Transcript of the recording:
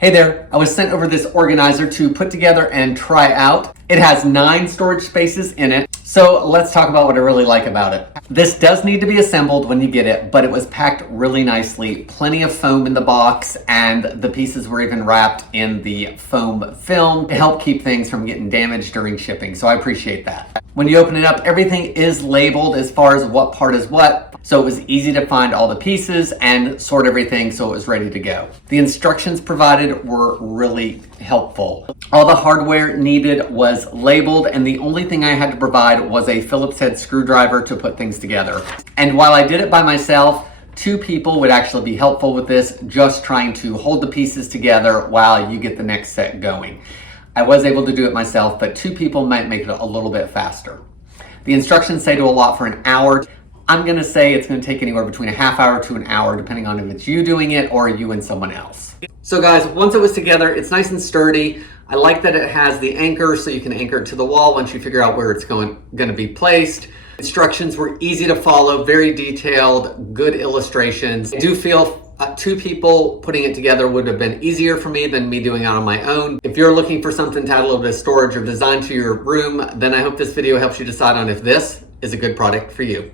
Hey there, I was sent over this organizer to put together and try out. It has 9 storage spaces in it, so let's talk about what I really like about it. This does need to be assembled when you get it, but it was packed really nicely. Plenty of foam in the box, and the pieces were even wrapped in the foam film to help keep things from getting damaged during shipping, so I appreciate that. When you open it up, everything is labeled as far as what part is what, so it was easy to find all the pieces and sort everything so it was ready to go. The instructions provided were really helpful. All the hardware needed was labeled, and the only thing I had to provide was a Phillips head screwdriver to put things together. And while I did it by myself, 2 people would actually be helpful with this, just trying to hold the pieces together while you get the next set going. I was able to do it myself, but 2 people might make it a little bit faster. The instructions say to allot for an hour. I'm gonna say it's gonna take anywhere between a half hour to an hour, depending on if it's you doing it or you and someone else. So guys, once it was together, it's nice and sturdy. I like that it has the anchor, so you can anchor it to the wall once you figure out where it's gonna be placed. Instructions were easy to follow, very detailed, good illustrations. I do feel 2 people putting it together would have been easier for me than me doing it on my own. If you're looking for something to add a little bit of storage or design to your room, then I hope this video helps you decide on if this is a good product for you.